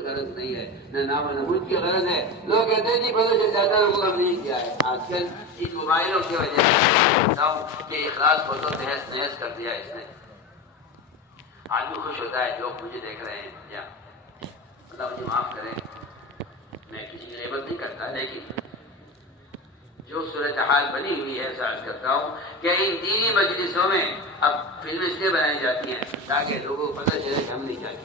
غرض نہیں ہے، نہ نام و نمود کی غرض ہے. لوگ کہتے ہیں جی پہلے سے زیادہ لوگوں کا نہیں کیا ہے. آج کل ان موبائلوں کی وجہ سے کہ اخلاص کو تو تہس نہس کر دیا اس نے. آدمی خوش ہوتا ہے لوگ مجھے دیکھ رہے ہیں، یا اللہ مجھے معاف کرے، میں کسی کی غیبت نہیں کرتا، لیکن جو صورتحال بنی ہوئی ہے احساس کرتا ہوں کہ ان دینی مجلسوں میں اب فلمیں اس لیے بنائی جاتی ہیں تاکہ لوگوں کو پتہ چلے کہ ہم نہیں چاہتے.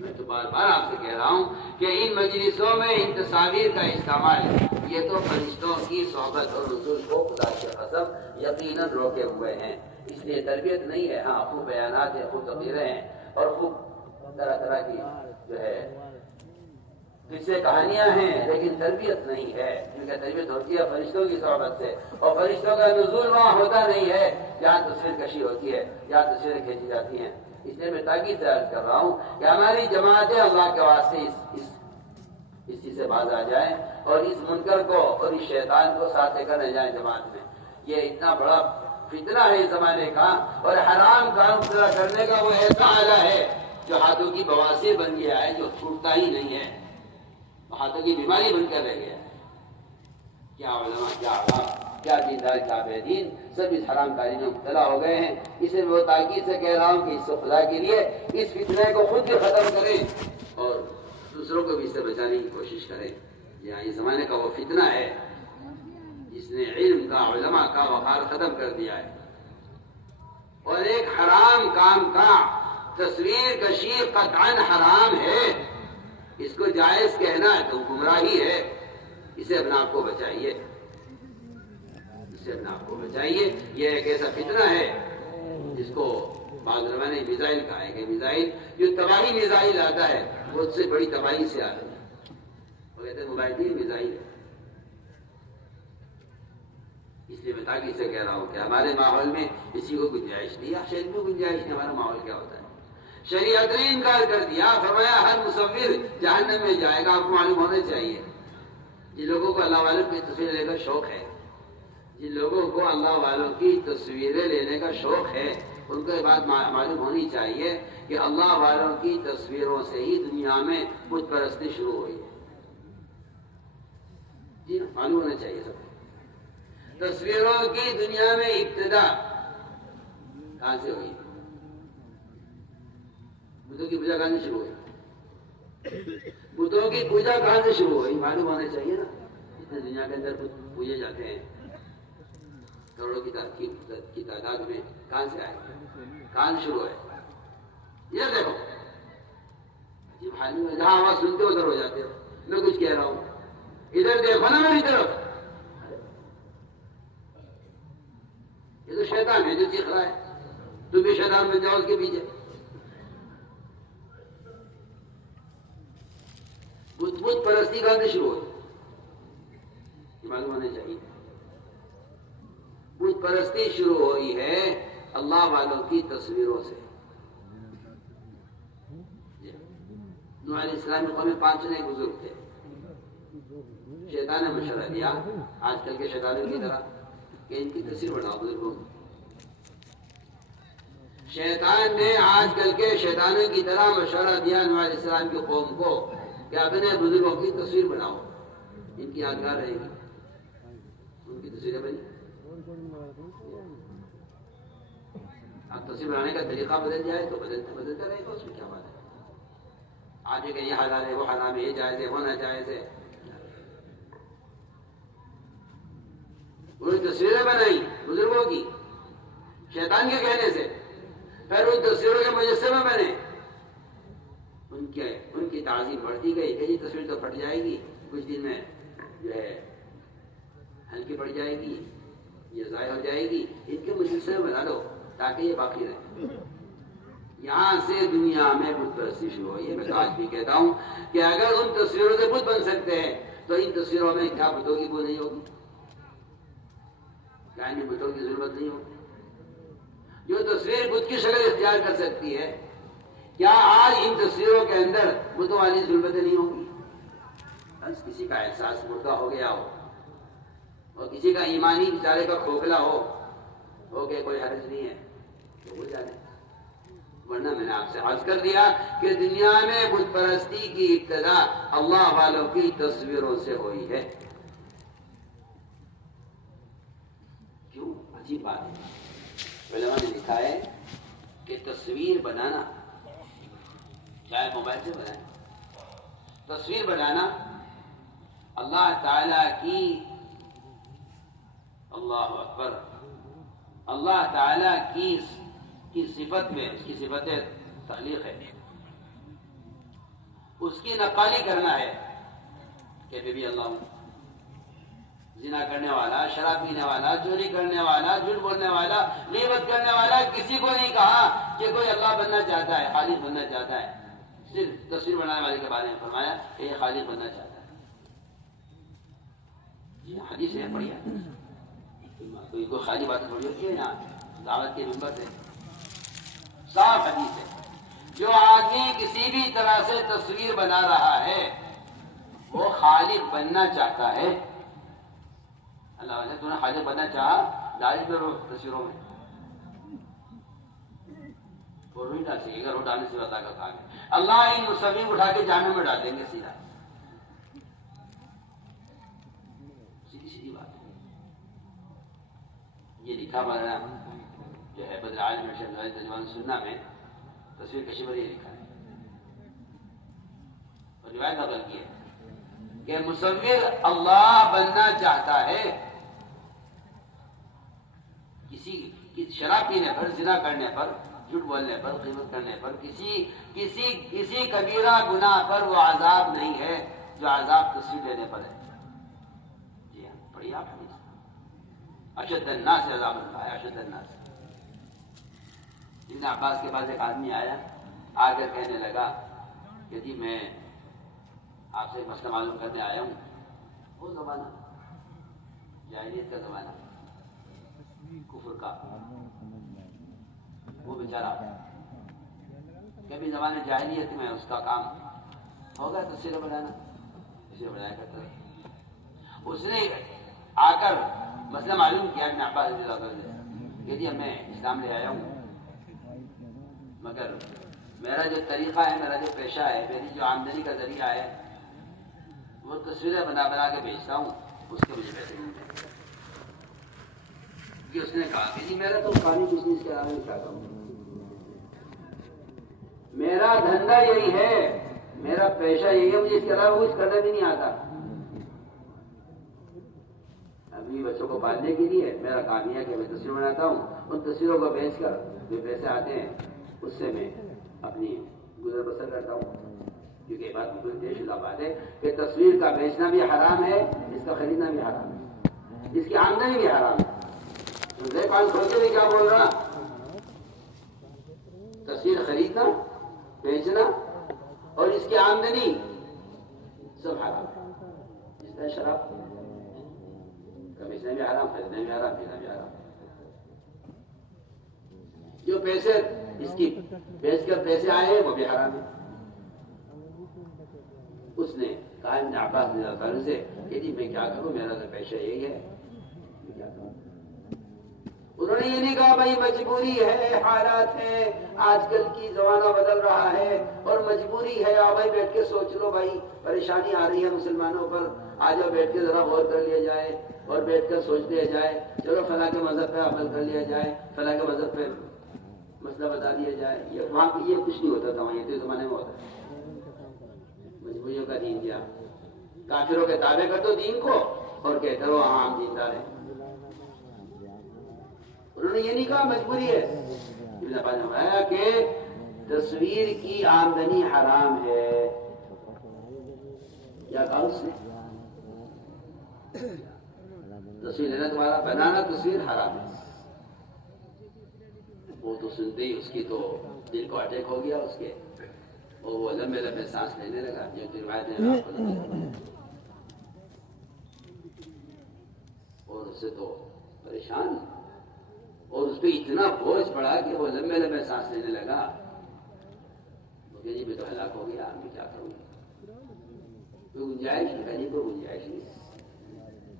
میں تو بار بار آپ سے کہہ رہا ہوں کہ ان مجلسوں میں ان تصاویر کا استعمال یہ تو فرشتوں کی صحبت اور نزول کو خدا کی قسم یقیناً روکے ہوئے ہیں. اس لیے تربیت نہیں ہے. ہاں خوب بیانات ہیں، خوب تقریریں ہیں اور خوب طرح طرح کی جو ہے قصے کہانیاں ہیں، لیکن تربیت نہیں ہے. کیونکہ تربیت ہوتی ہے فرشتوں کی صحبت سے، اور فرشتوں کا نزول وہاں ہوتا نہیں ہے جہاں تصویر کشی ہوتی ہے، جہاں تصویریں کھینچی جاتی ہیں. اس لیے میں تاکید سے عرض کر رہا ہوں کہ ہماری جماعتیں اللہ کے واسطے اس چیز سے باز آ جائیں اور اس منکر کو اور اس شیطان کو ساتھ لے کر رہ جائیں جماعت میں. یہ اتنا بڑا فتنہ ہے اس زمانے کا، اور حرام کام پورا کرنے کا وہ ایسا آلہ ہے جو ہاتھوں کی بواسیر بن گیا ہے، جو چھوٹتا ہی نہیں ہے، ہاتھوں کی بیماری بن کر رہ گیا. کیا علماء، کیا عوام، کیا دیندار، کیا بے دین، سب اس حرام کاری میں مبتلا ہو گئے ہیں. اسے میں وہ تاکید سے کہہ رہا ہوں کہ اس سے خدا کے لیے اس فتنے کو خود بھی ختم کریں اور دوسروں کو بھی اس سے بچانے کی کوشش کریں. یہاں یہ زمانے کا وہ فتنہ ہے جس نے علم کا، علماء کا وقار ختم کر دیا ہے. اور ایک حرام کام کا تصویر کشی قطعاً حرام ہے، اس کو جائز کہنا ہے تو گمراہی ہے. اسے اپنے آپ کو بچائیے، اسے اپنے آپ کو بچائیے. یہ ایک ایسا فتنہ ہے جس کو بعض علماء نے میزائل کہا ہے کہ میزائل جو تباہی میزائل آتا ہے وہ اس سے بڑی تباہی سے آتا ہے. وہ کہتے ہیں موبائل نہیں میزائل ہے. اس لیے میں تاکید سے کہہ رہا ہوں کہ ہمارے ماحول میں کسی کو گنجائش نہیں، شریعت میں گنجائش نہیں. ہمارا ماحول کیا ہوتا ہے؟ شریعت نے انکار کر دیا، فرمایا ہر مصور جہنم میں جائے گا. آپ کو معلوم ہونا چاہیے جن لوگوں کو اللہ والوں کی تصویریں لینے کا شوق ہے، جن لوگوں کو اللہ والوں کی تصویریں لینے کا شوق ہے، ان کو یہ بات معلوم ہونی چاہیے کہ اللہ والوں کی تصویروں سے ہی دنیا میں بت پرستی شروع ہوئی ہے. جی معلوم ہونا چاہیے سب کو. تصویروں کی دنیا میں ابتدا کہاں سے ہوئی؟ بتوں کی پوجا کہاں سے شروع ہوئی؟ بتوں کی پوجا کہاں سے شروع ہوئی؟ معلوم ہونا چاہیے نا. اتنے دنیا کے اندر بت پوجے جاتے ہیں کروڑوں کی تعداد میں، کہاں سے آئے، کہاں سے شروع ہے؟ یہ دیکھو جہاں آواز سنتے ہو ادھر ہو جاتے ہو. میں کچھ کہہ رہا ہوں، ادھر دیکھو نا میری طرف. یہ تو شیطان ہے جو چیخ رہا ہے. تم بھی شیطان بن جاؤ اس کے پیچھے. بت پرستی کہاں سے شروع ہوئی؟ یہ معلوم ہونا چاہیے. بت پرستی شروع ہوئی ہے اللہ والوں کی تصویروں سے. نوح علیہ السلام کی قوم میں 5 جنے بزرگ تھے. شیطان نے مشورہ دیا آج کل کے شیطانوں کی طرح کہ ان کی تصویر بناؤ بزرگوں کی. شیطان نے آج کل کے شیطانوں کی طرح مشورہ دیا نوح علیہ السلام کی قوم کو کہ اپنے بزرگوں کی تصویر بناؤ، ان کی یادگار رہے گی. ان کی تصویریں بنی. اب تصویر بنانے کا طریقہ بدل جائے تو بدلتا رہے گا، اس میں کیا بات ہے؟ آج کہ یہ حلال ہے، وہ حرام ہے، یہ جائز ہے، وہ ناجائز ہے. انہوں نے تصویریں بنائی بزرگوں کی شیطان کے کہنے سے، پھر ان تصویروں کے مجسمے بنے. ان کی تعظیم بڑھتی گئی کہ یہ تصویر تو پھٹ جائے گی، کچھ دن میں جو ہے ہلکی پڑ جائے گی، یہ ضائع ہو جائے گی. ان کے مجسمے بنا دو تاکہ یہ باقی رہے. یہاں سے دنیا میں بت پرستی شروع ہوئی ہے. میں آج بھی کہتا ہوں کہ اگر ان تصویروں سے بت بن سکتے ہیں تو ان تصویروں میں کیا بتوں کی بو نہیں ہوگی؟ کیا ان بتوں کی ضرورت نہیں ہوگی؟ جو تصویر بت کی شکل اختیار کر سکتی ہے، کیا آج ان تصویروں کے اندر بتوں والی ضرورتیں نہیں ہوں گی؟ بس کسی کا احساس مردہ ہو گیا ہو اور کسی کا ایمانی بیچارے کا کھوکھلا ہو کہ کوئی حرج نہیں ہے تو وہ جانے. ورنہ میں نے آپ سے عرض کر دیا کہ دنیا میں بت پرستی کی ابتدا اللہ والوں کی تصویروں سے ہوئی ہے. کیوں؟ عجیب بات ہے. علماء نے لکھا ہے کہ تصویر بنانا، چاہے موبائل سے بنائیں، تصویر بنانا اللہ تعالی کی، اللہ اکبر، اللہ تعالی کی صفت میں، اس کی صفت تخلیق ہے، اس کی نقالی کرنا ہے کہ بے اللہ، زنا کرنے والا، شراب پینے والا، چوری کرنے والا، جھوٹ بولنے والا، غیبت کرنے والا، کسی کو نہیں کہا کہ کوئی اللہ بننا چاہتا ہے، خالق بننا چاہتا ہے. صرف تصویر بنانے والے کے بارے میں فرمایا کہ یہ خالق بننا چاہتا ہے. یہ حدیث ہے، بڑھیا کوئی خالی بات تھوڑی ہوتی ہے. یہاں دعوت کے ممبر سے صاف حدیث ہے. جو آدمی کسی بھی طرح سے تصویر بنا رہا ہے وہ خالق بننا چاہتا ہے. اللہ نے تمہیں خالق بننا چاہا، داعش میں رو تصویروں میں وہ نہیں ڈال سکے گا. رو ڈالنے سے اللہ کا کام ہے. اللہ ان مصور اٹھا کے جہنم میں ڈال دیں گے سیدھا. سیدھی سیدھی بات ہے. یہ لکھا ہمارا جو ہے بدر عالم ترجمان سننا میں تصویر کشی پر یہ لکھا ہے اور روایت نقل کی ہے کہ مصور اللہ بننا چاہتا ہے کسی شراب پینے پر، زنا کرنے پر، جھوٹ بولنے پر، غیبت کرنے پر، کسی کبیرہ گناہ پر وہ عذاب نہیں ہے جو عذاب تصویر لینے پر ہے. جی ہاں، پڑھیے آپ حدیث. اشد الناس عذاب اللہ ہے، اشد الناس. ابن عباس کے پاس ایک آدمی آیا، آ کر کہنے لگا کہ جی میں آپ سے ایک مسئلہ معلوم کرنے آیا ہوں. وہ زمانہ جاہلیت کا زمانہ، کفر کا. وہ بیچارہ کبھی زمانے جاہلیت میں اس کا کام ہوگا تصویر بنانا، تصویر بنایا کرتا ہے. اس نے آ کر مسئلہ معلوم کیا ابن عباس رضی اللہ عنہ کہ جی میں اسلام لے آیا ہوں، مگر میرا جو طریقہ ہے، میرا جو پیشہ ہے، میری جو آمدنی کا ذریعہ ہے وہ تصویریں بنا بنا کے بیچتا ہوں، اس کے مجھے پیسے ملتے ہیں. کہ اس نے کہا کہ جی میرا تو پانی بزنس کے علاوہ کیا کروں، میرا دھندا یہی ہے، میرا پیشہ یہی ہے، مجھے اس کے علاوہ کچھ کرنا بھی نہیں آتا. ابھی بچوں کو پالنے کے لیے میرا کام یہ ہے کہ میں تصویر بناتا ہوں، ان تصویروں کو بیچ کر جو پیسے آتے ہیں اس سے میں اپنی گزر بسر کرتا ہوں. کیونکہ یہ بات بالکل طے شدہ بات ہے کہ تصویر کا بیچنا بھی حرام ہے، اس کا خریدنا بھی حرام ہے، اس کی آمدنی بھی حرام ہے. سوچے بھی کیا بول رہا، تصویر خریدنا، بیچنا اور اس کی آمدنی سب حرام ہے. اس طرح شراب کا بیچنا بھی حرام، خریدنا بھی حرام، پینا بھی حرام. جو پیسے اس کی بیچ کر پیسے آئے ہیں وہ بھی حرام ہے. اس نے کہا ابن عباس رضی اللہ عنہ سے کہ جی میں کیا کروں، میرا تو پیشہ یہی ہے، میں کیا کروں. انہوں نے یہ نہیں کہا بھائی مجبوری ہے، حالات ہیں، آج کل کی زمانہ بدل رہا ہے اور مجبوری ہے. آ بھائی بیٹھ کے سوچ لو، بھائی پریشانی آ رہی ہے مسلمانوں پر، آ جاؤ بیٹھ کے ذرا غور کر لیا جائے اور بیٹھ کر سوچ لیا جائے. چلو فلاں کے مذہب پہ عمل کر لیا جائے، فلاں کے مذہب پہ مسئلہ بتا دیا جائے. وہاں پہ یہ کچھ نہیں ہوتا تھا، وہاں یہ تو زمانے میں ہوتا ہے. مجبوریوں کا دین کیا، کافروں کے تابع کر دو دین کو اور کہتے رہو ہاں ہم دیندار ہیں. انہوں نے یہ نہیں کہا مجبوری ہے. ابن عباس نے فرمایا کہ تصویر کی آمدنی حرام ہے. کیا کہا اس نے؟ تصویر لینا تمہارا، بنانا تصویر حرام ہے. وہ تو سنتے ہی اس کی تو دل کو اٹیک ہو گیا اس کے، اور وہ لمبے لمبے سانس لینے لگا. جو روایتیں اور اس سے تو پریشان، اور اس پہ اتنا بوجھ پڑا کہ وہ لمبے لمبے سانس لینے لگا. کہ جی میں تو ہلاک ہو گیا، میں کیا کروں. کوئی گنجائش نہیں، کوئی گنجائش نہیں.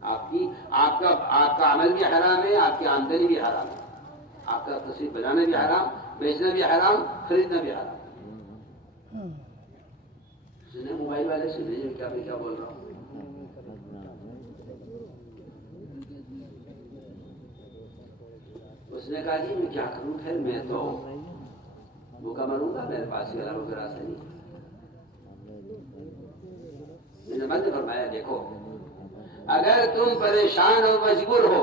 آپ کا عمل بھی حرام ہے، آپ کی آمدنی بھی حرام ہے. آپ کا تصویر بنانا بھی حرام، بیچنا بھی حرام، خریدنا بھی حرام. سنے موبائل والے سنے میں کیا بول رہا ہوں. اس نے کہا جی میں کیا کروں، پھر میں تو بھوکا مروں گا، میرے پاس والا کوئی راستہ نہیں. میں نے بند فرمایا دیکھو اگر تم پریشان اور مجبور ہو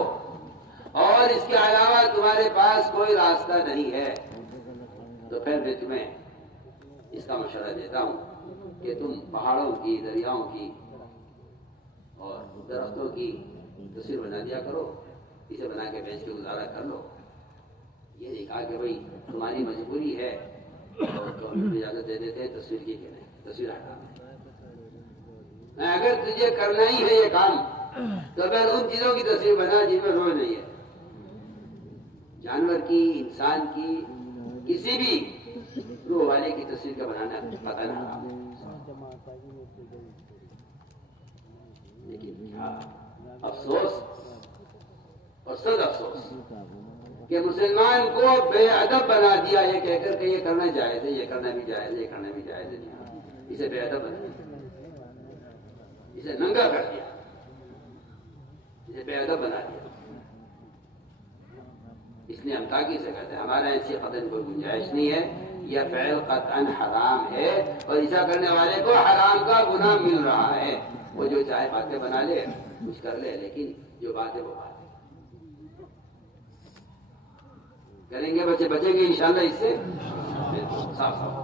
اور اس کے علاوہ تمہارے پاس کوئی راستہ نہیں ہے تو پھر میں تمہیں اس کا مشورہ دیتا ہوں کہ تم پہاڑوں کی، دریاؤں کی اور درختوں کی تصویر بنا دیا کرو، اسے بنا کے بیچ کے گزارا کر لو. یہ نہیں کہا کہ بھائی تمہاری مجبوری ہے تو ہم اجازت دے دیتے ہیں تصویر کی کہ نہیں، تصویر ہٹا. اگر تجھے کرنا ہی ہے یہ کام تو اگر ان چیزوں کی تصویر بنا جن میں روح نہیں ہے، جانور کی، انسان کی، کسی بھی روح والے کی تصویر کا بنانا پتہ نہ حرام. لیکن کیا افسوس اور سد افسوس کہ مسلمان کو بے ادب بنا دیا یہ کہہ کر کہ یہ کرنا جائز ہے، یہ کرنا بھی جائز ہے، یہ کرنا بھی جائز ہے. اسے بے ادب بنا دیا، اسے ننگا کر دیا، اسے بے ادب بنا دیا. اس لیے ہم تاکید سے کہتے ہیں ہمارا ایسی قدر کوئی گنجائش نہیں ہے. یہ فعل قطعاً حرام ہے اور ایسا کرنے والے کو حرام کا گناہ مل رہا ہے. وہ جو چاہے باتیں بنا لے، کچھ کر لے، لیکن جو بات ہے وہ بات ہے. کریں گے بچے بچیں گے انشاءاللہ اس سے صاف صاف.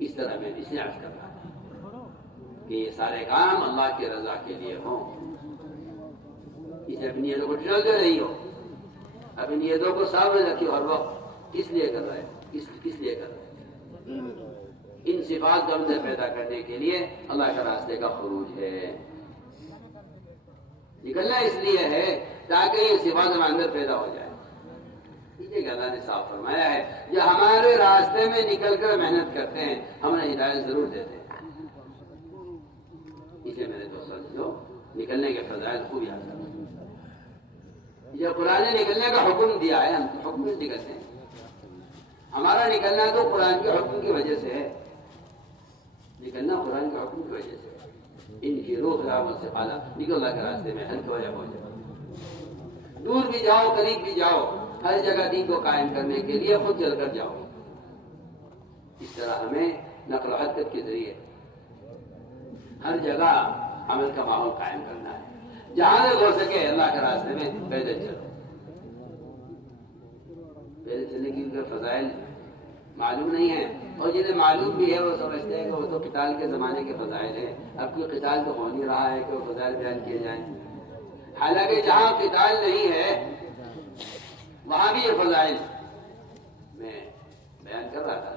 اس طرح میں اس نے عرض کر رہا کہ یہ سارے کام اللہ کی رضا کے لیے ہوں. اسے اپنی نیتوں کو ڈھلتے رہی ہو، اپنی نیتوں کو سامنے رکھی ہر وقت کس لیے کر رہے ہیں، کس لیے کر رہے ہیں. ان صفات کو اندر پیدا کرنے کے لیے اللہ کے راستے کا خروج ہے. نکلنا اس لیے ہے تاکہ یہ صفات ہمارے اندر پیدا ہو جائے. یہ کہ اللہ نے صاف فرمایا ہے جو ہمارے راستے میں نکل کر محنت کرتے ہیں ہم انہیں ہدایت ضرور دیتے ہیں. اسے میرے دوستوں نکلنے کے فضائل خوب یاد کریں. جو قرآن نے نکلنے کا حکم دیا ہے ہم تو حکم میں نکلتے ہیں. ہمارا نکلنا تو قرآن کے حکم کی وجہ سے ہے. نکلنا قرآن کے حکم کی وجہ سے ہے. ان کی روح رحمت سے پالا نکل اللہ کے راستے میں ہلکے ہو جائے. دور بھی جاؤ قریب بھی جاؤ، ہر جگہ دین کو قائم کرنے کے لیے خود چل کر جاؤ. اس طرح ہمیں نقل و حرکت کے ذریعے ہر جگہ عمل کا ماحول قائم کرنا ہے. جہاں تک ہو سکے اللہ کے راستے میں پیدل چلو. پیدل چلنے کی فضائل معلوم نہیں ہے، اور جنہیں معلوم بھی ہے وہ سمجھتے ہیں کہ وہ تو قتال کے زمانے کے فضائل ہیں. اب کوئی قتال تو ہو نہیں رہا ہے کہ وہ فضائل بیان کیے جائیں. حالانکہ جہاں قتال نہیں ہے وہاں بھی یہ فضائل میں بیان کر رہا تھا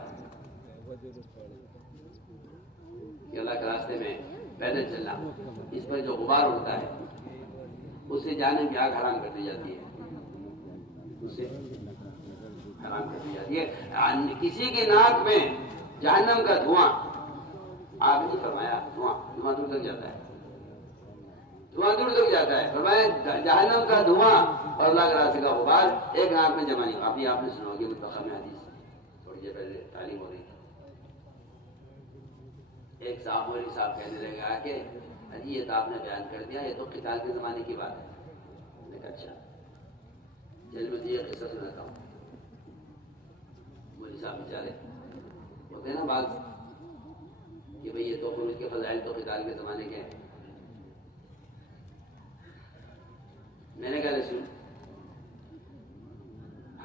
کہ اللہ کے راستے میں پیدل چلنا، اس پر جو غبار ہوتا ہے اس سے جانے کی آگ حرام کر دی جاتی ہے. اسے حرام کر دی جاتی ہے. کسی کی ناک میں جہنم کا دھواں، آپ نے فرمایا دھواں دور تک جاتا ہے، دھواں دور تک جاتا ہے. فرمایا جہنم کا دھواں اور اللہ کے راستے کا غبار ایک ناک میں جمع نہیں. ابھی آپ نے سنا ہوگی متفق حدیث تھوڑی دیر پہلے تعلیم ہو رہی تھی. ایک صاحب مولوی صاحب کہنے لگا کہ جی یہ تو آپ نے بیان کر دیا، یہ تو قتال کے زمانے کی بات ہے. میں نے کہا اچھا چل میں یہ قصہ سناتا ہوں. مولوی صاحب بیچارے ہوتے نا بات کہ بھئی یہ تو خروج کے فضائل تو قتال کے زمانے کے ہیں. میں نے کہا سن،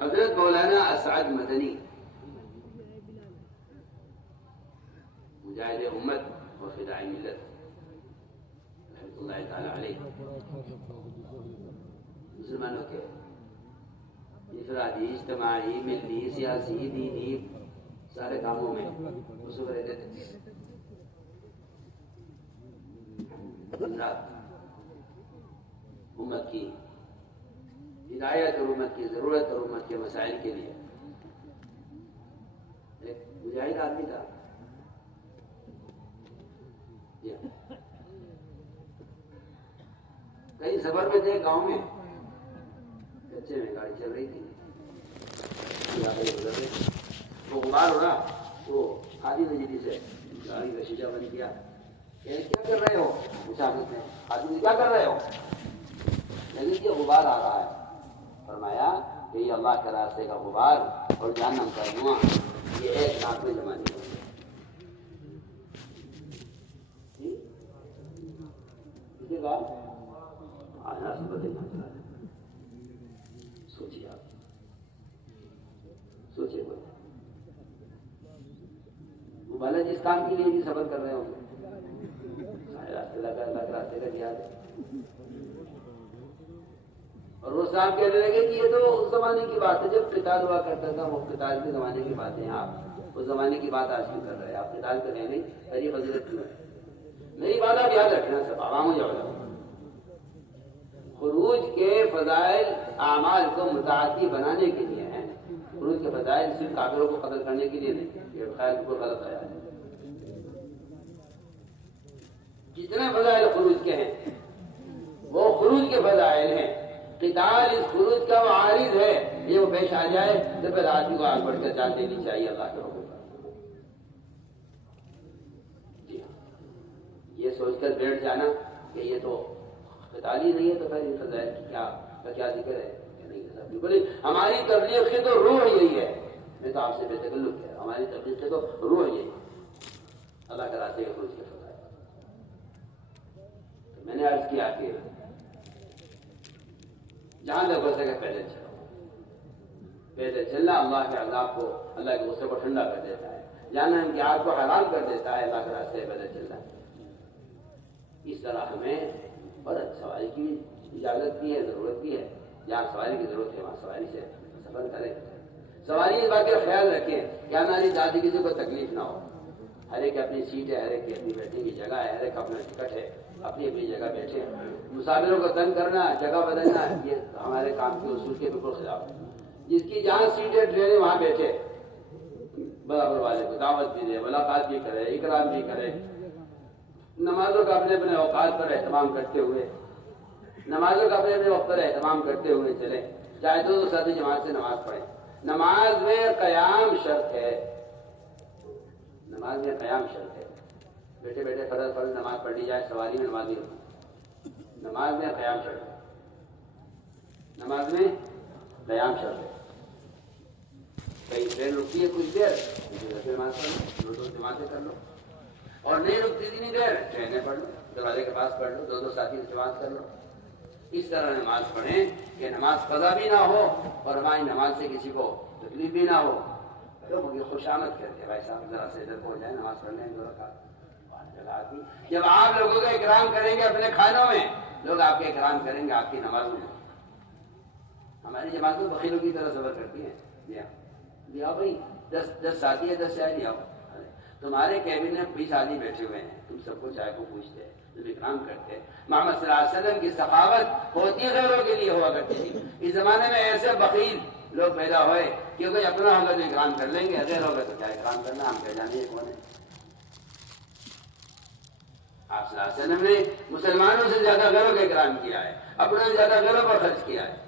حضرت مولانا اسعد مدنی مجاہد امت اور فدائی ملت رحمۃ اللہ تعالی علیہ، مسلمانوں کے انفرادی، اجتماعی، ملی، سیاسی، دینی سارے کاموں میں مصروف رہتے تھے. امت کی ہدایت اور امت کی ضرورت اور امت کے مسائل کے لیے ایک مجاہد آدمی تھا. کئی سفر میں تھے گاؤں میں، کچے میں گاڑی چل رہی تھی. وہ غبار ہو رہا وہ آدھی نجی سے گاڑی کا شیشہ بند کیا، کیا کر رہے ہو مسافت میں، آدمی کیا کر رہے ہو، لیکن یہ غبار آ رہا ہے، فرمایا کہ یہ اللہ کے راستے کا غبار اور جہنم کا دھواں یہ ایک ناک میں جمع نہیں ہوگا۔ اسی بات آنا سب دیکھنا چاہ رہے، سوچیے آپ، سوچیے وہ بھلا جس کام کے لیے بھی صبر کر رہے ہوں گے، راستے لگا اللہ کے راستے کا یاد ہے، اور وہ صاحب کہنے لگے کہ یہ تو اس زمانے کی بات ہے جب قتال ہوا کرتا تھا، وہ قتال کے زمانے کی باتیں ہیں، آپ اس زمانے کی بات آج کیوں کر رہے ہیں، آپ قتال کر رہے نہیں، ارے فضیلت کیوں ہے؟ میری بات آپ یاد رکھنا سب عوام ہو جاؤ۔ خروج کے فضائل اعمال کو متعدی بنانے کے لیے ہیں، خروج کے فضائل صرف کافروں کو قتل کرنے کے لیے نہیں، یہ خیر کو غلط خیال ہے۔ جتنے فضائل خروج کے ہیں وہ خروج کے فضائل ہیں، قتال اس خروج کا وہ عارض ہے، یہ وہ پیش آ جائے تو پھر آدمی کو آگ بڑھ کر جان دینی چاہیے اللہ کے حکم پر۔ جی ہاں، یہ سوچ کر بیٹھ جانا کہ یہ تو قتال ہی نہیں ہے تو پھر ان فضائل کی کیا ذکر ہے کہ نہیں، بالکل ہماری تبلیغ کی تو روح یہی ہے، میں تو آپ سے بے تکلف کہہ رہا ہوں، ہماری تبلیغ کی تو روح یہی ہے، اللہ کے راستے کے خروج کے فضائل۔ تو میں نے عرض کیا کہ جہاں تک ہو سکے پہلے چلو، پہلے چلنا اللہ کے عذاب کو، اللہ کے غصے کو ٹھنڈا کر دیتا ہے، جانا ان کی آگ کو حرام کر دیتا ہے، اللہ کے راستے پہلے چلنا۔ اس طرح ہمیں اور سواری کی اجازت بھی ہے، ضرورت بھی ہے، جہاں سواری کی ضرورت ہے وہاں سواری سے سفر کریں۔ سواری اس بات کا خیال رکھیں کہ ہماری ذاتی کسی کو تکلیف نہ ہو، ہر ایک اپنی سیٹ ہے، ہر ایک کی اپنی بیٹھنے کی جگہ ہے، ہر ایک اپنا ٹکٹ ہے، اپنی اپنی جگہ بیٹھے۔ مسافروں کو تنگ کرنا، جگہ بدلنا، یہ ہمارے کام کے اصول کے بالکل خلاف ہے۔ جس کی جہاں سیٹ ہے ٹرین ہے وہاں بیٹھے، برابر والے کو دعوت بھی دے، ملاقات بھی کرے، اکرام بھی کرے، نمازوں کا اپنے اپنے اوقات پر اہتمام کرتے ہوئے، نمازوں کا اپنے اپنے وقت پر اہتمام کرتے ہوئے چلیں، چاہے تو ساتھی جماعت سے نماز پڑھیں۔ نماز میں قیام شرط ہے، نماز میں قیام شرط ہے، بیٹھے بیٹھے فرض نماز پڑھ لی جائے، سواری میں نماز نہیں، نماز میں قیام شرط ہے، نماز میں قیام شرط ہے۔ کئی ٹرین رکتی ہے کچھ دیر، نماز پڑھ لو، دو جماعتیں کر لو، اور نہیں رکتی اتنی دیر ٹرینیں پڑھ لو، دروازے کے پاس پڑھ لو، دو ساتھی سے جماعت کر لو۔ اس طرح نماز پڑھیں کہ نماز قضا بھی نہ ہو اور ہماری نماز سے کسی کو تکلیف بھی نہ ہو۔ لوگوں کی خوشامد کر کے بھائی صاحب ذرا سے ادھر پہنچ جائیں، نماز پڑھ لیں، جب آپ لوگوں کا اکرام کریں گے اپنے کھانوں میں، لوگ آپ کے اکرام کریں گے آپ کی نمازوں میں۔ ہماری جماعتیں بخیلوں کی طرح صبر کرتی ہیں، لیا بھائی 10 ساتھی ہے، 10 چائے لیا، تمہارے کیبن میں 20 آدمی بیٹھے ہوئے ہیں، تم سب کو چائے کو پوچھتے ہیں، تم اکرام کرتے ہیں۔ محمد صلی اللہ علیہ وسلم کی سخاوت ہوتی غیروں کے لیے ہوا کرتی تھی۔ اس زمانے میں ایسے بخیل لوگ پیدا ہوئے کہ کوئی اپنا ہوگا تو اکرام کر لیں گے، غیر ہوگا تو کیا اکرام کرنا، ہم کہہ جانے کون ہے۔ آپ صلی اللہ علیہ وسلم نے مسلمانوں سے زیادہ غیروں کا اکرام کیا ہے، اپنا زیادہ غیروں پر خرچ کیا ہے۔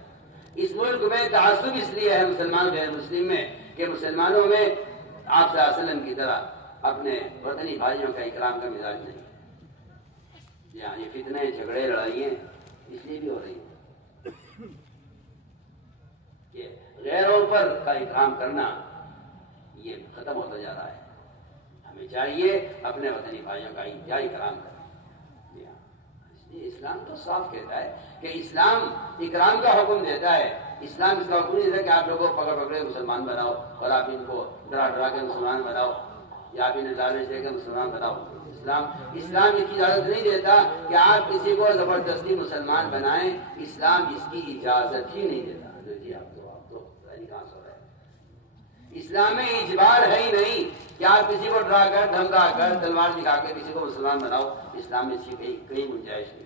اس ملک میں تعصب اس لیے ہے مسلمان غیر مسلم میں کہ مسلمانوں میں آپ صلی اللہ علیہ وسلم کی طرح اپنے وطنی بھائیوں کا اکرام کا مزاج نہیں۔ یعنی فتنے، جھگڑے، لڑائیاں اس لیے بھی ہو رہی ہیں کہ غیروں پر کا اکرام کرنا یہ ختم ہوتا جا رہا ہے۔ ہمیں چاہیے اپنے وطنی بھائیوں کا انتہائی اکرام کریں۔ اسلام تو صاف کہتا ہے کہ اسلام اکرام کا حکم دیتا ہے۔ اسلام اس کا حکم نہیں دیتا کہ آپ لوگوں کو پکڑ پکڑ کے مسلمان بناؤ اور آپ ان کو ڈرا ڈرا کے مسلمان بناؤ یا آپ انہیں لالچ دے کے مسلمان بناؤ۔ اسلام اس کی اجازت نہیں دیتا کہ آپ کسی کو زبردستی مسلمان بنائیں، اسلام اس کی اجازت ہی نہیں دیتا۔ جی آپ تو کہاں سو رہے ہیں؟ اسلام میں اجبار ہے ہی نہیں کہ آپ کسی کو ڈرا کر، دھمکا کر، تلوار دکھا کے کسی کو مسلمان بناؤ۔ اسلام میں اس کی کئی گنجائش نہیں ہے۔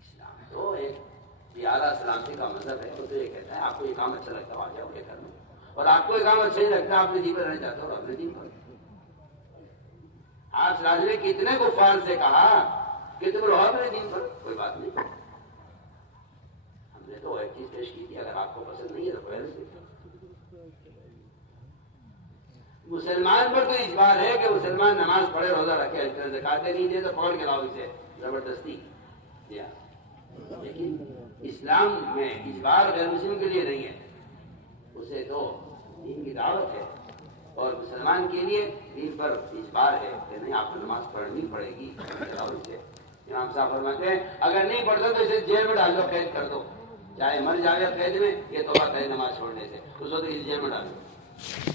اسلام تو ایک اعلیٰ سلامتی کا مذہب ہے، وہ تو یہ کہتا ہے آپ کو یہ کام اچھا لگتا ہے آ جاؤ یہ کرنا، اور آپ کو یہ کام اچھا نہیں لگتا آپ اپنے دین پر رہنا چاہتے ہو اپنے دین پر۔ آپ راجا نے کتنے کفار سے کہا کہ تم رہو اپنے دین پر، کوئی بات نہیں، ہم نے تو ایک چیز پیش کی تھی، اگر آپ کو پسند نہیں ہے تو پہلے سے مسلمان پر تو اجبار ہے کہ مسلمان نماز پڑھے، روزہ رکھے، زکات نہیں دے تو پکڑ کے لاؤ اسے زبردستی دیا، لیکن اسلام میں اجبار غیر مسلم کے لیے نہیں ہے، اسے تو دین کی دعوت ہے، اور مسلمان کے لیے دین پر اجبار ہے کہ نہیں آپ کو نماز پڑھنی پڑے گی دعوت سے۔ امام صاحب فرماتے ہیں اگر نہیں پڑھتا تو اسے جیل میں ڈال دو، قید کر دو، چاہے مر جائے قید میں، یہ توبہ کرے نماز چھوڑنے سے، اس کو تو جیل میں ڈال دو۔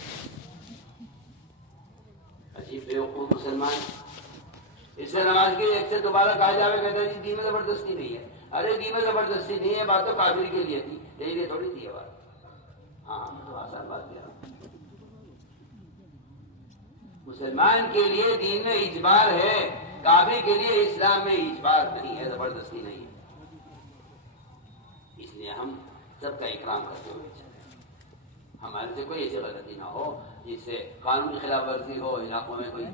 عجیب بیوقوف مسلمان، اس سے نماز کے ایک سے دوبارہ کہا جاوے کہتا ہے دین میں زبردستی نہیں ہے۔ ارے دین میں زبردستی نہیں ہے، بات تو کافر کے لیے تھی، تیرے لیے تھوڑی تھی یہ بات۔ ہاں تو آسان بات کیا، مسلمان کے لیے دین میں اجبار ہے، کافر کے لیے اسلام میں اجبار نہیں ہے، زبردستی نہیں ہے۔ اس لیے ہم سب کا اکرام کرتے ہوئے چلیں، ہمارے سے کوئی ایسی غلطی نہ ہو جس سے قانون کی خلاف ورزی ہو، علاقوں میں کوئی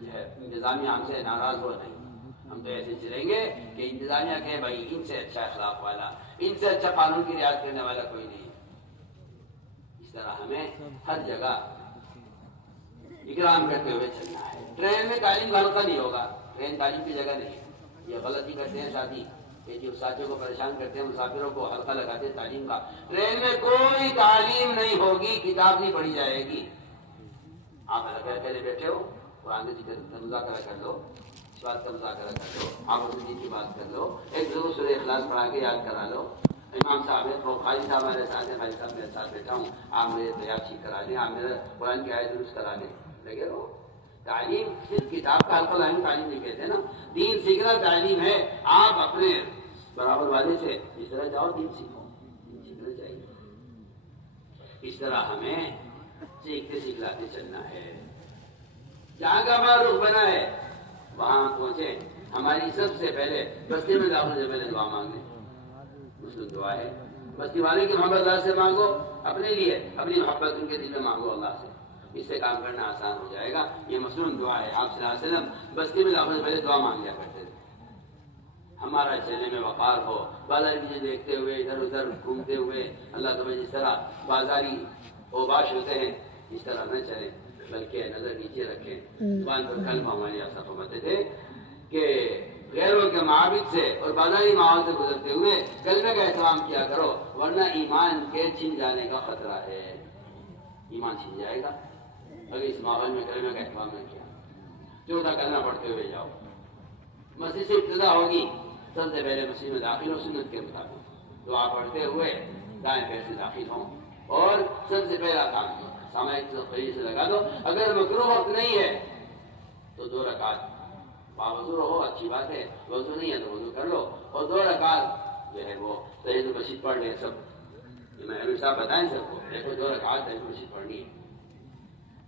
جو ہے انتظامیہ ہم سے ناراض ہو، نہیں، ہم تو ایسے چلیں گے کہ انتظامیہ کہے بھائی ان سے اچھا اخلاق والا، ان سے اچھا قانون کی رعایت کرنے والا کوئی نہیں ہے۔ اس طرح ہمیں ہر جگہ اکرام کرتے ہوئے چلنا ہے۔ ٹرین میں تعلیم کا حلقہ نہیں ہوگا، ٹرین تعلیم کی جگہ نہیں ہے، یہ غلطی کرتے ہیں ساتھی کہ جو ساتھیوں کو پریشان کرتے ہیں، مسافروں کو حلقہ لگاتے ہیں تعلیم کا۔ ٹرین میں کوئی تعلیم نہیں ہوگی، کتاب نہیں پڑھی جائے گی۔ آپ اکیلے بیٹھے ہو، قرآن کا مذاکرہ کر لو، اس بات کا مذاکرہ کر لو، آپ اپنی دین کی بات کر لو، ایک ضرور سورہ اخلاص پڑھا کے یاد کرا لو۔ امام صاحب ہے، خالی صاحب ہمارے ساتھ ہیں، خالی صاحب میرے ساتھ بیٹھا ہوں، آپ میرے تیار ٹھیک کرا دیں، آپ میرے قرآن کی آیت درست کرا دیں، لگے رہو۔ تعلیم صرف کتاب کا حلقہ لانے تعلیم نہیں کہتے نا، دین سیکھنا تعلیم ہے۔ آپ اپنے برابر والے سے اس طرح جاؤ، دین سیکھو، دین سیکھنا چاہیے۔ اس طرح ہمیں سیکھتے سکھلاتے چلنا ہے۔ جہاں کا ہمارا رخ بنا ہے وہاں پہنچے، ہماری سب سے پہلے بستی میں داخل سے پہلے دعا مانگیں، مسلم دعا ہے، بستی والے کی محبت اللہ سے مانگو، اپنے لیے اپنی محبت ان کے دل میں مانگو اللہ سے، اس سے کام کرنا آسان ہو جائے گا۔ یہ مسلم دعا ہے، آپ صلی اللہ علیہ وسلم بستی میں داخل سے پہلے دعا مانگ لیا کرتے تھے۔ ہمارا چلنے میں وقار ہو، بازار مجھے دیکھتے ہوئے ادھر ادھر گھومتے ہوئے اللہ تو جس طرح بازاری اوباش ہوتے ہیں اس طرح نہ چلیں، بلکہ نظر نیچے رکھیں۔ زبان پر کلمہ ہمارے آپ فرماتے تھے کہ غیروں کے معابد سے اور بازاری ماحول سے گزرتے ہوئے کلمے کا اہتمام کیا کرو، ورنہ ایمان کے چھن جانے کا خطرہ ہے، ایمان چھن جائے گا اگر اس ماحول میں کلمے کا اہتمام نہ کیا۔ چوتھا کلمہ پڑھتے ہوئے جاؤ، مسجد سے ابتدا ہوگی، سب سے پہلے مسجد میں داخل ہو، سنت کے مطابق دعا پڑھتے ہوئے دائیں پیر سے داخل ہوں، اور سب سے پہلا کام سامعیک صحیح سے لگا دو۔ اگر مکروہ وقت نہیں ہے تو 2 رکعت باوضو رہو، اچھی بات ہے، وضو نہیں ہے تو وضو کر لو، اور 2 رکعت جو ہے وہ تحیۃ المسجد پڑھ لیں سب۔ میں صاحب بتائیں سب کو، دیکھو 2 رکعت تحیۃ المسجد پڑھنی ہے۔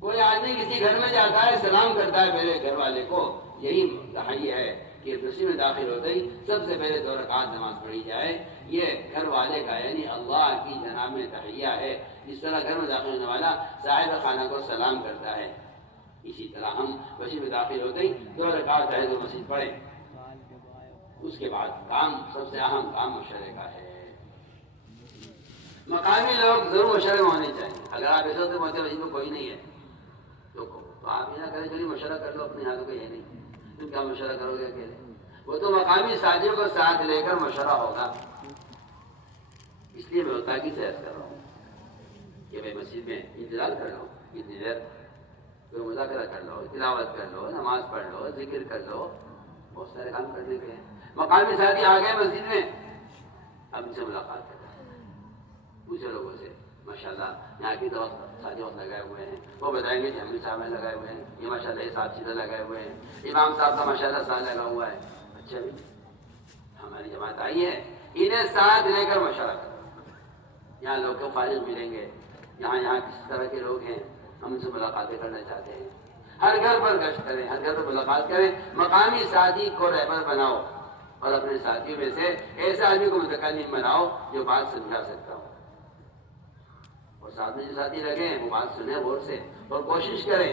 کوئی آدمی کسی گھر میں جاتا ہے، سلام کرتا ہے پہلے گھر والے کو، یہی تحیہ ہے کہ مسجد میں داخل ہوتے ہی سب سے پہلے 2 رکعت نماز پڑھی جائے۔ یہ گھر والے کا یعنی اللہ کی جناب میں تحیہ ہے، جس طرح گھر میں داخل ہونے والا صاحب خانہ کو سلام کرتا ہے، اسی طرح ہم مسجد میں داخل ہوتے ہی 2 رکعت تحیۃ المسجد پڑھیں۔ اس کے بعد کام سب سے اہم کام مشورے کا ہے۔ مقامی لوگ ضرور مشورے میں ہونے چاہیے۔ اگر آپ ایسے ہوتے مسجد میں کوئی نہیں ہے تو آپ یہ نہ کریں چلیے مشورہ کر لو، اپنے ہاتھوں کو یہ نہیں، تم کیا مشورہ کرو گے اکیلے؟ وہ تو مقامی ساتھیوں کو ساتھ لے کر مشورہ ہوگا۔ اس لیے میں وقاحت سے عرض کر رہا ہوں کہ میں مسجد میں انتظار کر لو، اتنی دیر کوئی مذاکرہ کر لو، تلاوت کر لو، نماز پڑھ لو، ذکر کر لو، بہت سارے کام کرنے کے ہیں۔ مقامی ساتھی آ گئے مسجد میں، اب ان سے ملاقات کریں، پوچھے لوگوں سے، ماشاءاللہ یہاں کی تو ساتھی وقت لگائے ہوئے ہیں، وہ بتائیں گے کہ ہم صاحب لگائے ہوئے ہیں، یہ ماشاءاللہ یہ 7 چیزیں لگائے ہوئے ہیں، امام صاحب کا ماشاءاللہ سال لگا ہوا ہے۔ اچھا بھی ہماری جماعت آئی ہے، انہیں ساتھ لے کر مشورہ کرو۔ یہاں لوگ کو فارغ ملیں گے، یہاں کس طرح کے لوگ ہیں، ہم ان سے ملاقاتیں کرنا چاہتے ہیں۔ ہر گھر پر گشت کریں، ہر گھر پر ملاقات کریں، مقامی ساتھی کو رہبر بناؤ، اور اپنے ساتھیوں میں سے ایسے آدمی کو متکلم بناؤ جو بات سمجھا سکتا ہو، اور ساتھ میں جو ساتھی لگے ہیں وہ بات سنیں غور سے، اور کوشش کریں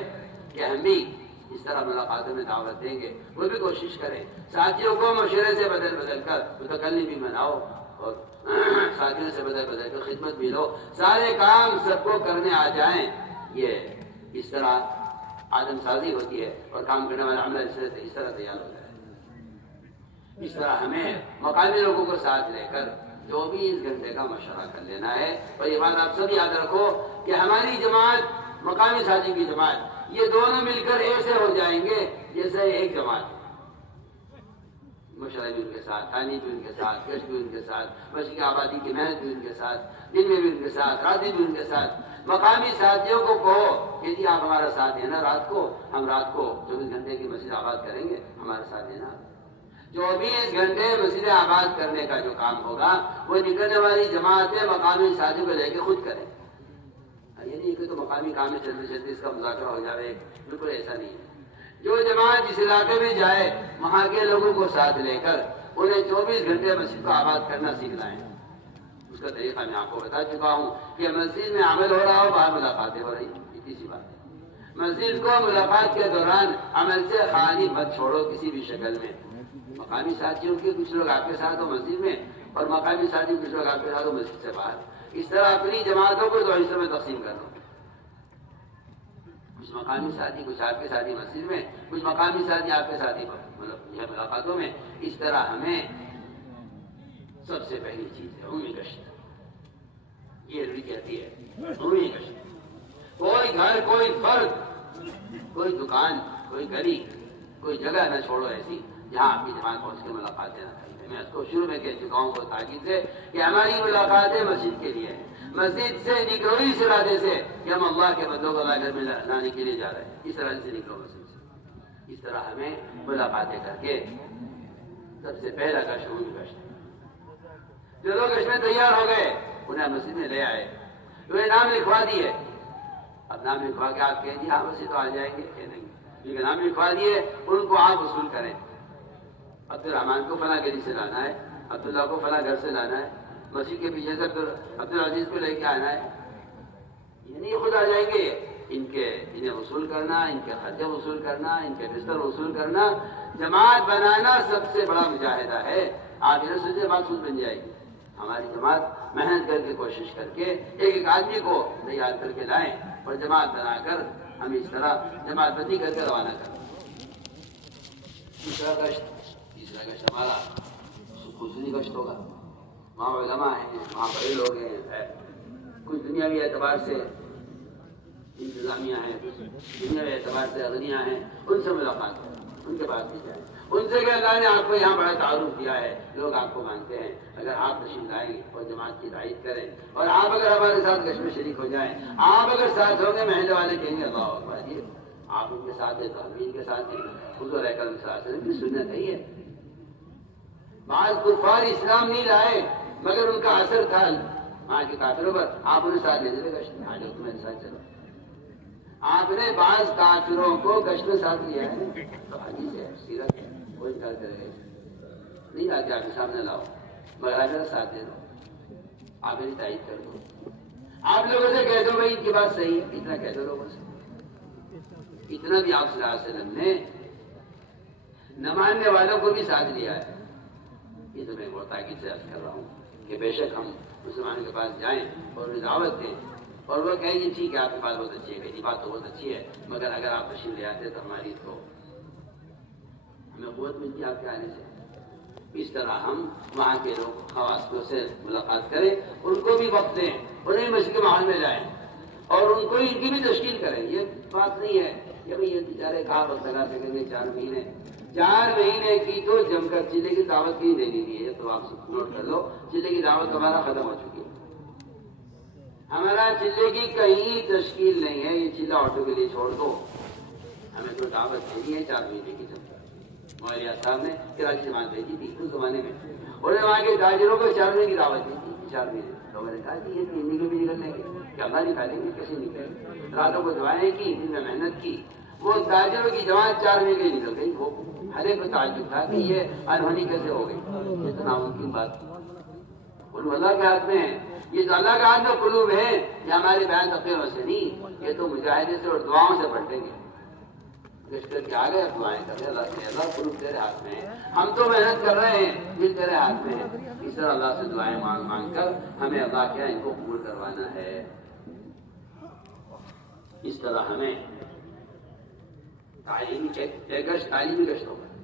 کہ ہم بھی اس طرح ملاقاتوں میں دعوت دیں گے، وہ بھی کوشش کریں۔ ساتھیوں کو مشورے سے بدل کر متکلم بھی بناؤ، اور ساتھیوں سے بدل کر خدمت بھی لو، سارے کام سب کو کرنے آ جائیں، یہ اس طرح آدم سازی ہوتی ہے اور کام کرنے والا عملہ اس طرح تیار ہوتا ہے۔ اس طرح ہمیں مقامی لوگوں کو ساتھ لے کر 24 گھنٹے کا مشورہ کر لینا ہے۔ اور یہ بات آپ سب یاد رکھو کہ ہماری جماعت، مقامی ساتھی کی جماعت، یہ دونوں مل کر ایسے ہو جائیں گے جیسے ایک جماعت، مشورہ بھی ان کے ساتھ، تانی بھی ان کے ساتھ، گشت بھی ان کے ساتھ، مسجد کی آبادی کی محنت بھی ان کے ساتھ، دن میں بھی ان کے ساتھ، رات بھی ان کے ساتھ۔ مقامی ساتھیوں کو کہو کہ جی آپ ہمارا ساتھ دینا، رات کو ہم رات کو 24 گھنٹے کی مسجد آباد کریں گے، ہمارا ساتھ دینا۔ 24 گھنٹے مسجد آباد کرنے کا جو کام ہوگا وہ نکلنے والی جماعتیں مقامی ساتھیوں کو لے کے خود کریں۔ یہ نہیں کہ تو مقامی کام میں چلتے چلتے اس کا مذاکرہ ہو جائے، بالکل ایسا نہیں ہے۔ جو جماعت جس علاقے میں جائے وہاں کے لوگوں کو ساتھ لے کر انہیں 24 گھنٹے مسجد کو آباد کرنا سیکھنا ہے۔ اس کا طریقہ میں آپ کو بتا چکا ہوں کہ مسجد میں عمل ہو رہا ہو، باہر ملاقاتیں ہو رہی، اتنی سی بات ہے۔ مسجد کو ملاقات کے دوران عمل سے خالی مت چھوڑو کسی بھی شکل میں۔ مقامی ساتھیوں کے کچھ لوگ آپ کے ساتھ ہو مسجد میں، اور مقامی ساتھی کچھ لوگ آپ کے ساتھ ہو مسجد سے باہر۔ اس طرح اپنی جماعتوں کو 2 حصوں میں تقسیم کر دو، کچھ مقامی ساتھی، کچھ آپ کے ساتھی مسجد میں، کچھ مقامی ساتھی آپ کے ساتھی مطلب یہ ملاقاتوں میں۔ اس طرح ہمیں سب سے پہلی چیز ہے عمومی گشت۔ یہ بھی کہتی ہے عمومی گشت، کوئی گھر، کوئی فرد، کوئی دکان، کوئی گلی، کوئی جگہ نہ چھوڑو ایسی جہاں آپ کی جماعت پہنچ کے ملاقاتیں نہ کریں۔ میں اس کو شروع میں کہہ چکا ہوں بہت تاکید سے کہ ہماری ملاقاتیں مسجد کے لیے ہیں۔ مسجد سے نکلو اس ارادے سے کہ ہم اللہ کے بندوں کو اللہ گھر میں لانے کے لیے جا رہے ہیں، اس ارادے سے نکلو مسجد سے۔ اس طرح ہمیں ملاقاتیں کر کے سب سے پہلا گشت عمومی گشت۔ جو لوگ گشت میں تیار ہو گئے انہیں مسجد میں لے آئے، انہیں نام لکھوا دیے۔ اب نام لکھوا کے آپ کہیں جی ہاں مسجد تو آ جائیں گے، کہ نہیں، لیکن نام لکھوا دیے، ان کو آپ وصول کریں۔ عبدالرحمان کو فلاں گلی سے لانا ہے، عبداللہ کو فلاں گھر سے لانا ہے، مسجد کے پیچھے سے عبدالعزیز کو لے کے آنا ہے، یعنی یہ خود آ جائیں گے۔ انہیں وصول کرنا، ان کے خرچے وصول کرنا، ان کے بستر وصول کرنا، جماعت بنانا سب سے بڑا مجاہدہ ہے۔ آپ انہیں سوچے بات خود بن جائے گی۔ ہماری جماعت محنت کر کے کوشش کر کے ایک ایک آدمی کو تیار کر کے لائیں اور جماعت بنا کر ہم اس طرح جماعت بندی کر کے روانہ کریں۔ تیسرا گشت ہمارا خصوصی گشت ہوگا۔ وہاں علماء ہیں، وہاں بڑے لوگ ہیں، کچھ دنیاوی اعتبار سے انتظامیہ ہیں، دنیاوی اعتبار سے اغنیاء ہیں، ان سے ملاقات کریں، ان کے پاس بھی جائیں، ان سے کہ اللہ نے آپ کو یہاں بڑا تعارف دیا ہے، لوگ آپ کو مانتے ہیں، اگر آپ تشریف لائیں اور جماعت کی تائید کریں اور آپ اگر ہمارے ساتھ گشت میں شریک ہو جائیں، آپ اگر ساتھ ہوں گے محلے والے کہیں گے اللہ اکبر، یہ آپ ان کے ساتھ ہیں تو ہم بھی ان کے ساتھ ہیں۔ حضور اکرم صلی اللہ علیہ وسلم کی سنت ہے یہ۔ بعض کفار اسلام نہیں لائے مگر ان کا اثر تھا وہاں کے کافروں پر، آپ انہیں ساتھ لے لیتے گشت میں، آج تمہارے ساتھ چلو۔ آپ نے بعض کافروں کو گشت میں ساتھ لیا ہے، تو حدیث ہے، سیرت ہے، وہ انکار کرے گا نہیں، لاتے آپ کے سامنے لاؤ مگر آج میرا ساتھ دے دو، آپ میری تائید کر دو۔ آپ لوگوں سے کہہ دو بھائی ان کی بات صحیح ہے، اتنا کہہ دو لوگوں سے۔ اتنا بھی آپ صلی اللہ علیہ وسلم نے نہ ماننے والوں کو بھی ساتھ لیا ہے۔ یہ تو میں بہت تاکید سے عرض کر رہا ہوں کہ بے شک ہم مسلمانوں کے پاس جائیں اور انہیں دعوت دیں اور وہ کہیں گے ٹھیک ہے آپ کی بات بہت اچھی ہے، کہ بات تو بہت اچھی ہے مگر اگر آپ تشریف لے آتے تو ہماری تو ہمیں قوت ملتی آپ کے آنے سے۔ اس طرح ہم وہاں کے لوگ خواصوں سے ملاقات کریں، ان کو بھی وقت دیں، انہیں مسجد کے ماحول میں جائیں اور ان کو ان کی بھی تشکیل کریں۔ یہ بات نہیں ہے کہ بھائی یہ بیچارے کہاں وقت لگا سکیں گے 4 مہینے، 4 مہینے کی تو جم کر چلے کی دعوت کی دینی نہیں ہے، تو آپ سب نوٹ کر لو، چلے کی دعوت ہمارا ختم ہو چکی ہے۔ ہمارا چلے کی کہیں تشکیل نہیں ہے، یہ چلہ آٹو کے لیے چھوڑ دو، ہمیں تو دعوت دینی ہے 4 مہینے کی جم کر۔ مولانا صاحب نے کراچی جماعت بھیجی تھی اس زمانے میں، انہوں نے وہاں کے تاجروں کو 4 مہینے کی دعوت دی تھی، 4 مہینے۔ تو میں نے کہا کہ یہ 3 مہینے بھی نکلنے کے کہ اللہ نکالیں گے، کیسے نکلیں گے؟ راتوں کو دعائیں کی، دن میں محنت کی، وہ تاجروں کی جماعت 4 مہینے نکل گئی۔ وہ ہر ایک کو تعجب تھا کہ یہ انہونی کیسے ہو گئی، یہ تو ناممکن بات۔ قلوب اللہ کے ہاتھ میں ہے، یہ جو اللہ کے ہاتھ میں قلوب ہے، یہ ہمارے بیان تقریروں سے نہیں، یہ تو مجاہدے سے اور دعاؤں سے پلٹیں گے۔ کر کے آ گئے دعائیں کر رہے، اللہ سے اللہ قلوب تیرے ہاتھ میں ہے، ہم تو محنت کر رہے ہیں، دل تیرے ہاتھ میں ہے۔ اس طرح اللہ سے دعائیں مانگ مانگ کر ہمیں اللہ کیا ان کو قبول کروانا ہے۔ اس طرح ہمیں تعلیمی گشت ہوگا.